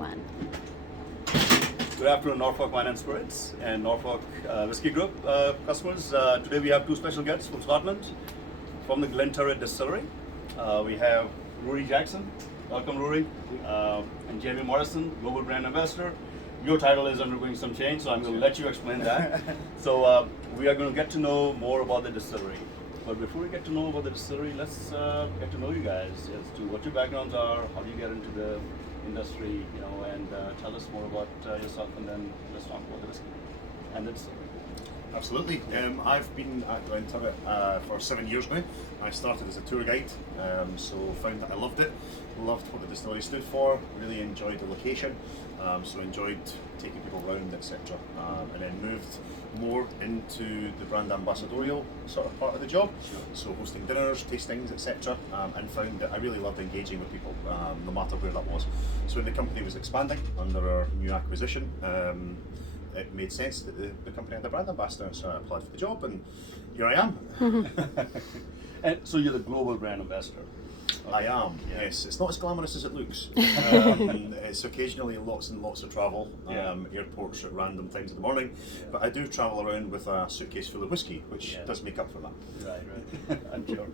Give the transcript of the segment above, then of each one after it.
Wine. Good afternoon, Norfolk Wine and Spirits and Norfolk Whiskey Group customers. Today we have two special guests from Scotland, from the Glenturret Distillery. We have Rory Jackson. Welcome, Rory. And Jamie Morrison, Global Brand Ambassador. Your title is undergoing some change, so I'm going to let you explain that. So we are going to get to know more about the distillery. But before we get to know about the distillery, let's get to know you guys as to what your backgrounds are, how do you get into the industry, and tell us more about yourself, and then let's talk about the whiskey and the distillery. Absolutely. I've been at Glenturret for 7 years now. I started as a tour guide, so found that I loved it, loved what the distillery stood for, really enjoyed the location, so enjoyed taking people around, etc. And then moved more into the brand ambassadorial sort of part of the job, so hosting dinners, tastings, etc. And found that I really loved engaging with people, no matter where that was. So when the company was expanding under our new acquisition, it made sense that the company had a brand ambassador, so I applied for the job, and here I am. And so you're the global brand ambassador. Okay. I am, yes. It's not as glamorous as it looks. It's occasionally lots and lots of travel, airports at random times in the morning, but I do travel around with a suitcase full of whiskey, which does make up for that. Right. I'm sure.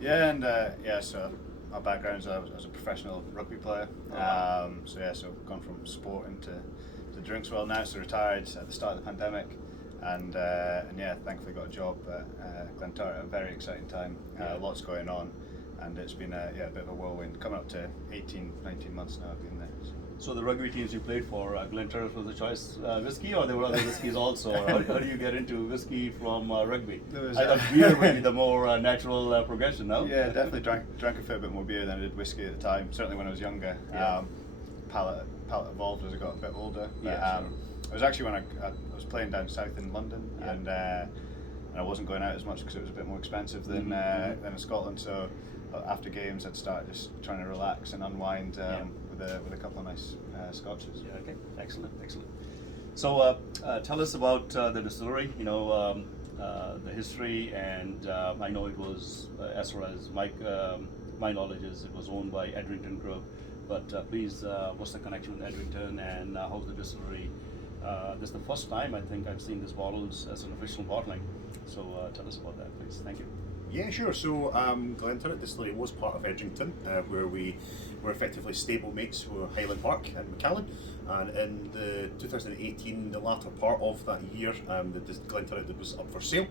Yeah, and so my background is I was a professional rugby player. So I've gone from sport into the drinks world now, so retired at the start of the pandemic, and thankfully got a job at Glenturret at a very exciting time. Lots going on, and it's been a bit of a whirlwind, coming up to 18, 19 months now I've been there. So the rugby teams you played for, Glenturret was the choice whiskey, or there were other whiskies also? Or how do you get into whiskey from rugby? I thought beer would be the more natural progression, no? Yeah, definitely drank a fair bit more beer than I did whiskey at the time, certainly when I was younger. Palate evolved as I got a bit older. But, it was actually when I was playing down south in London, and I wasn't going out as much because it was a bit more expensive than in Scotland. So after games, I'd start just trying to relax and unwind with a couple of nice scotches. Yeah, okay, excellent. So tell us about the distillery. The history, and I know it was, as far as my knowledge is, it was owned by Edrington Group. But please, what's the connection with Edrington, and how's the distillery? This is the first time I think I've seen this bottles as an official bottling. So tell us about that, please. Thank you. Yeah, sure. So Glenturret Distillery was part of Edrington, where we were effectively stablemates for Highland Park and Macallan. And in the 2018, the latter part of that year, the Glenturret was up for sale,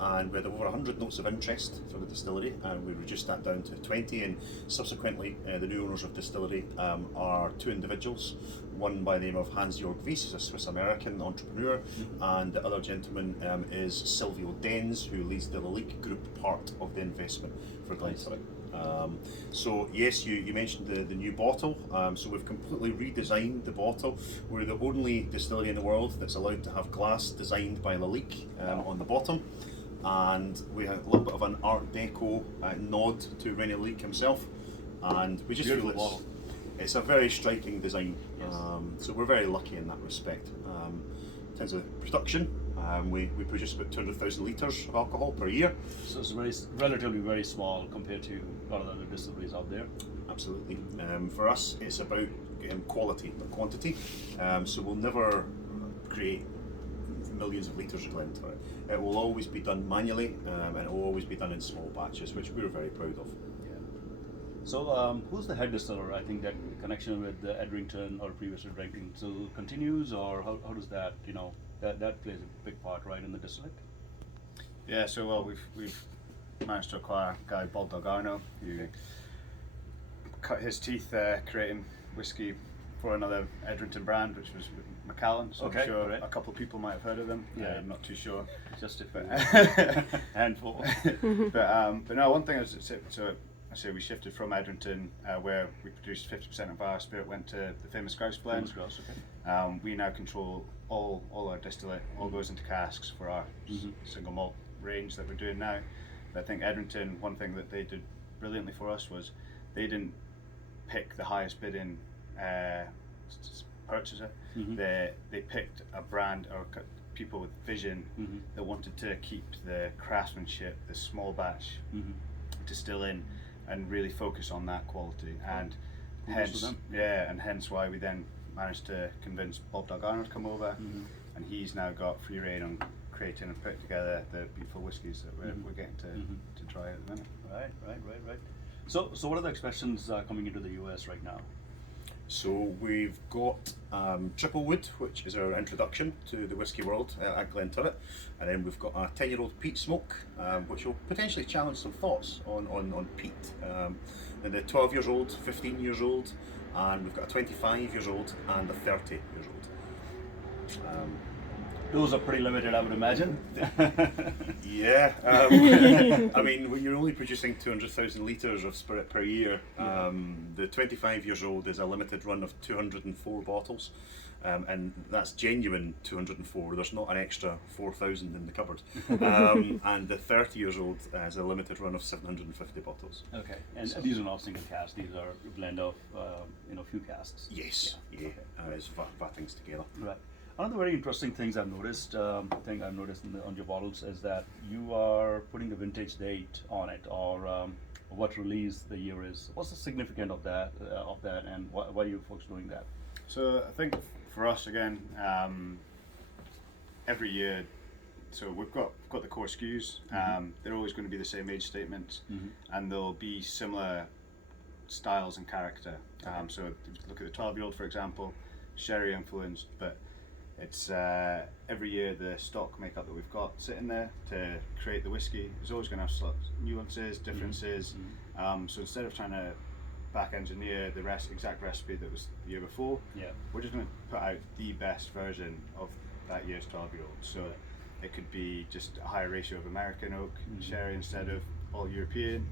and we had over 100 notes of interest for the distillery, and we reduced that down to 20. And subsequently, the new owners of the distillery are two individuals. One by the name of Hans-Jörg Wyss, who's a Swiss-American entrepreneur, and the other gentleman is Silvio Denz, who leads the Lalique Group part of the investment for Glenturret. So yes, you mentioned the new bottle. So we've completely redesigned the bottle. We're the only distillery in the world that's allowed to have glass designed by Lalique on the bottom, and we have a little bit of an Art Deco nod to René Lalique himself, and we just feel it's a very striking design. Yes. So we're very lucky in that respect. In terms of production, we produce about 200,000 litres of alcohol per year. So it's relatively very small compared to a lot of other distilleries out there. Absolutely. For us, it's about quality, not quantity. So we'll never create millions of litres of Glenturret. It will always be done manually, and it will always be done in small batches, which we're very proud of. So who's the head distiller? I think that connection with Edrington or previous Edrington still continues, or how does that, that plays a big part, right, in the distillate? Yeah, so we've managed to acquire a guy, Bob Delgarno, who cut his teeth creating whiskey for another Edrington brand, which was Macallan. So I'm sure a couple of people might have heard of them. I'm not too sure. Just a handful. But no, one thing is, so we shifted from Edrington, where we produced 50% of our spirit went to the famous Grouse blend. We now control all our distillate, all goes into casks for our single malt range that we're doing now. But I think Edrington, one thing that they did brilliantly for us was they didn't pick the highest bidding purchaser. They picked a brand or people with vision that wanted to keep the craftsmanship, the small batch distilling, and really focus on that quality. And hence, yeah, and hence why we then managed to convince Bob Garner to come over, and he's now got free reign on creating and putting together the beautiful whiskies that we're getting to try at the minute. Right. So what are the expressions coming into the US right now? So we've got Triple Wood, which is our introduction to the whisky world at Glenturret, and then we've got a 10-year-old peat smoke, which will potentially challenge some thoughts on peat. And the 12 years old, 15 years old, and we've got a 25 years old and a 30 years old. Those are pretty limited, I would imagine. Yeah, I mean, when you're only producing 200,000 litres of spirit per year, the 25 years old is a limited run of 204 bottles, and that's genuine 204. There's not an extra 4,000 in the cupboard. And the 30 years old is a limited run of 750 bottles. Okay, and so these are not single casks. These are a blend of few casks. Yes, yeah. It's vatting's together. Right. One of the very interesting things I've noticed, on your bottles, is that you are putting the vintage date on it, or what release the year is. What's the significance of that, and why are you folks doing that? So I think for us again, every year, so we've got the core SKUs. They're always going to be the same age statements, and they'll be similar styles and character. So if you look at the 12-year-old, for example, sherry influenced, but it's every year the stock makeup that we've got sitting there to create the whiskey is always going to have nuances, differences. So instead of trying to back engineer the exact recipe that was the year before, we're just going to put out the best version of that year's 12-year-old. So it could be just a higher ratio of American oak sherry instead of all European,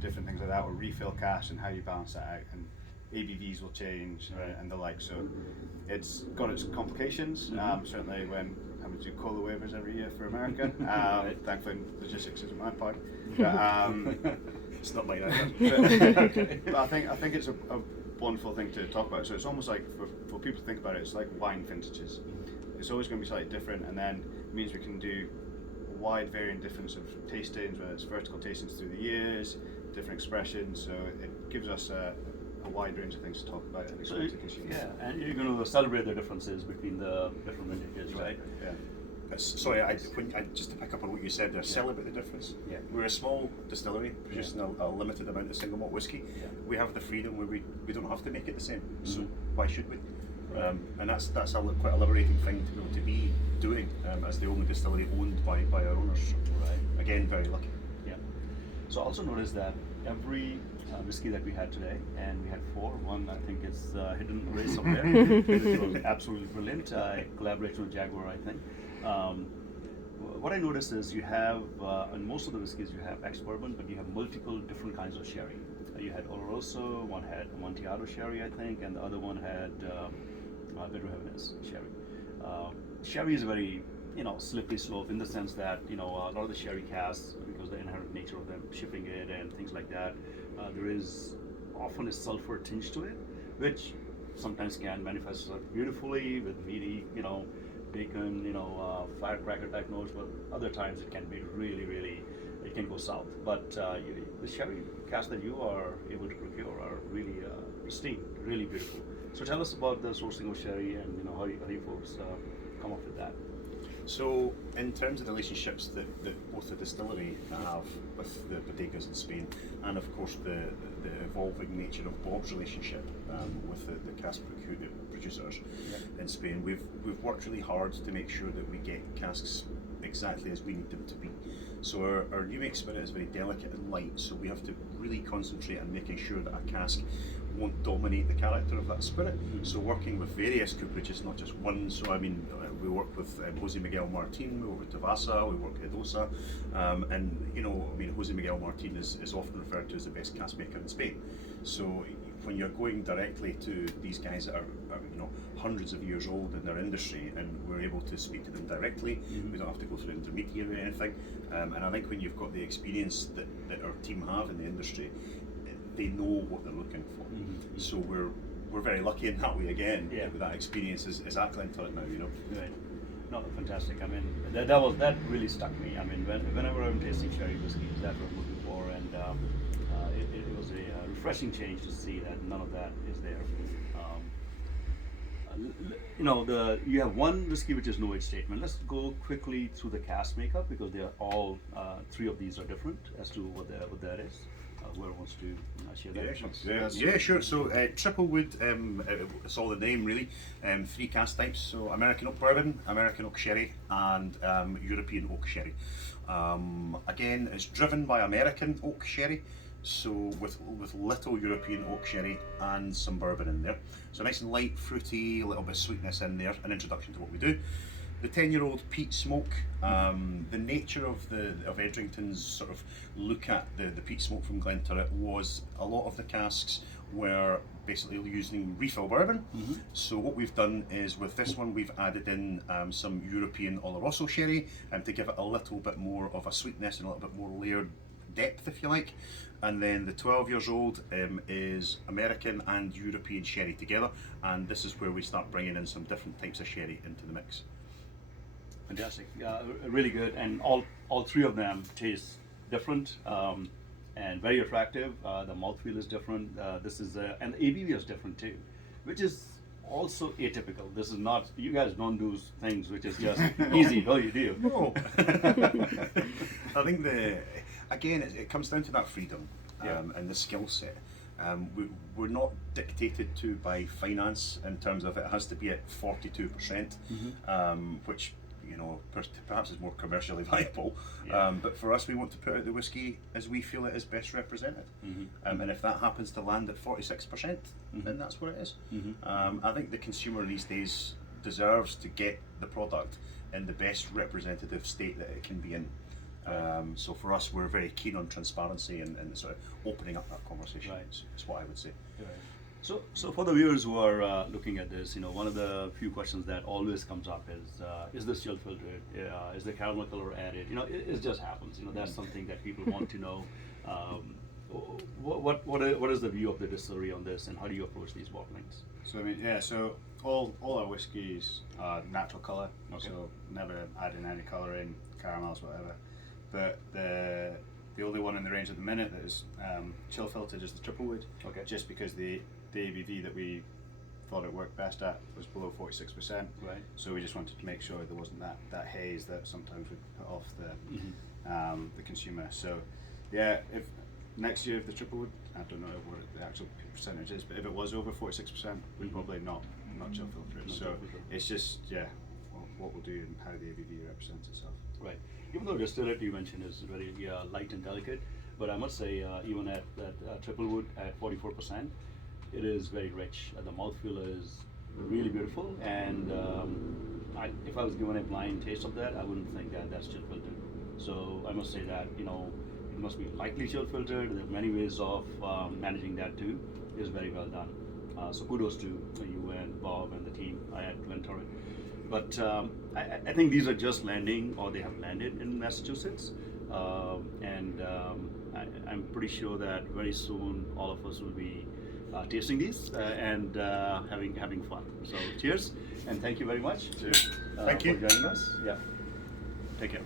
different things like that, or refill cask and how you balance that out. And ABVs will change and the like, so it's got its complications. Certainly when having to do cola waivers every year for America. Thankfully, logistics isn't my part. But, it's not mine either. But I think it's a wonderful thing to talk about. So it's almost like for people to think about it, it's like wine vintages. It's always going to be slightly different, and then it means we can do a wide varying difference of tastings, whether it's vertical tastings through the years, different expressions. So it gives us a wide range of things to talk about and explain to consumers. Yeah, and you're going to celebrate the differences between the different vintages, right? Yeah. Sorry, just to pick up on what you said there, celebrate the difference. Yeah. We're a small distillery producing a limited amount of single malt whiskey. We have the freedom where we don't have to make it the same. So why should we? And that's quite a liberating thing to be able to be doing as the only distillery owned by our owners. Right. Again, very lucky. Yeah. So I also noticed that every whiskey that we had today, and we had 4. One, I think, is hidden away somewhere. It was absolutely brilliant. Collaboration with Jaguar, I think. What I noticed is you have, in most of the whiskeys, you have ex-bourbon, but you have multiple different kinds of sherry. You had Oloroso, one had Amontillado sherry, I think, and the other one had Bitter Heaviness sherry. Sherry is a very, slippery slope in the sense that, a lot of the sherry casks, because the inherent nature of them shipping it and things like that, there is often a sulfur tinge to it, which sometimes can manifest itself beautifully with meaty, bacon, firecracker type notes, but other times it can be really, it can go south. But the sherry casks that you are able to procure are really pristine, really beautiful. So tell us about the sourcing of sherry and how you folks come up with that. So, in terms of the relationships that both the distillery have with the bodegas in Spain, and of course the evolving nature of Bob's relationship with the cask producers in Spain, we've worked really hard to make sure that we get casks exactly as we need them to be. So our new make spirit is very delicate and light, so we have to really concentrate on making sure that a cask won't dominate the character of that spirit. So working with various cooperages, not just one. So I mean, we work with Jose Miguel Martin, we work with Tavasa, we work with Edosa, and Jose Miguel Martin is often referred to as the best cask maker in Spain. So when you're going directly to these guys that are hundreds of years old in their industry, and we're able to speak to them directly, we don't have to go through an intermediary or anything. And I think when you've got the experience that our team have in the industry, they know what they're looking for. So we're very lucky in that way again. With that experience is at Glenturret now, Right. No, fantastic. I mean, that really stuck me. I mean, whenever I'm tasting sherry whiskies, that's what I'm looking for, and it a refreshing change to see that none of that is there. You have one whiskey which is no age statement. Let's go quickly through the cask makeup because they are all three of these are different as to what that is. Whoever wants to share that? Yeah, sure. So triple wood, it's all the name really. Three cask types. So American oak bourbon, American oak sherry, and European oak sherry. Again, it's driven by American oak sherry. So with little European oak sherry and some bourbon in there. So nice and light, fruity, a little bit of sweetness in there. An introduction to what we do. The 10-year-old peat smoke. The nature of Edrington's sort of look at the peat smoke from Glenturret was a lot of the casks were basically using refill bourbon. So what we've done is with this one we've added in some European Oloroso sherry to give it a little bit more of a sweetness and a little bit more layered depth, if you like. And then the 12 years old is American and European sherry together, and this is where we start bringing in some different types of sherry into the mix. Fantastic, really good, and all three of them taste different and very attractive. The mouthfeel is different. And the ABV is different too, which is also atypical. This is not, you guys don't do things which is just easy, no you do. No. I think it comes down to that freedom and the skill set. We're not dictated to by finance in terms of it has to be at 42%, which perhaps is more commercially viable. But for us, we want to put out the whiskey as we feel it is best represented. And if that happens to land at 46%, then that's what it is. I think the consumer these days deserves to get the product in the best representative state that it can be in. So for us, we're very keen on transparency and sort of opening up that conversation. Right. Is what I would say. Right. So for the viewers who are looking at this, one of the few questions that always comes up is this chill filtered? Is the caramel color added? It just happens. That's something that people want to know. What is the view of the distillery on this, and how do you approach these bottlings? So all our whiskies are natural color. Okay. So never adding any color in, caramels, whatever. But the only one in the range at the minute that is chill filtered is the triple wood. Okay. Just because the ABV that we thought it worked best at was below 46%. Right. So we just wanted to make sure there wasn't that haze that sometimes would put off the consumer. So yeah, if next year if the triple wood, I don't know what the actual percentage is, but if it was over 46%, we'd probably not chill filter it. So it's just what we'll do and how the ABV represents itself. Right. Even though distillate you mentioned is very light and delicate, but I must say even at triple wood at 44%, it is very rich. The mouthfeel is really beautiful, and if I was given a blind taste of that, I wouldn't think that that's chill filtered. So I must say that it must be lightly chill filtered. There are many ways of managing that too. Is very well done. So kudos to you and Bob and the team at Glenturret. But I think these are just landing, or they have landed in Massachusetts, and I'm pretty sure that very soon all of us will be tasting these and having fun. So cheers, and thank you very much. Cheers. Thank you for joining us. Yeah, take care.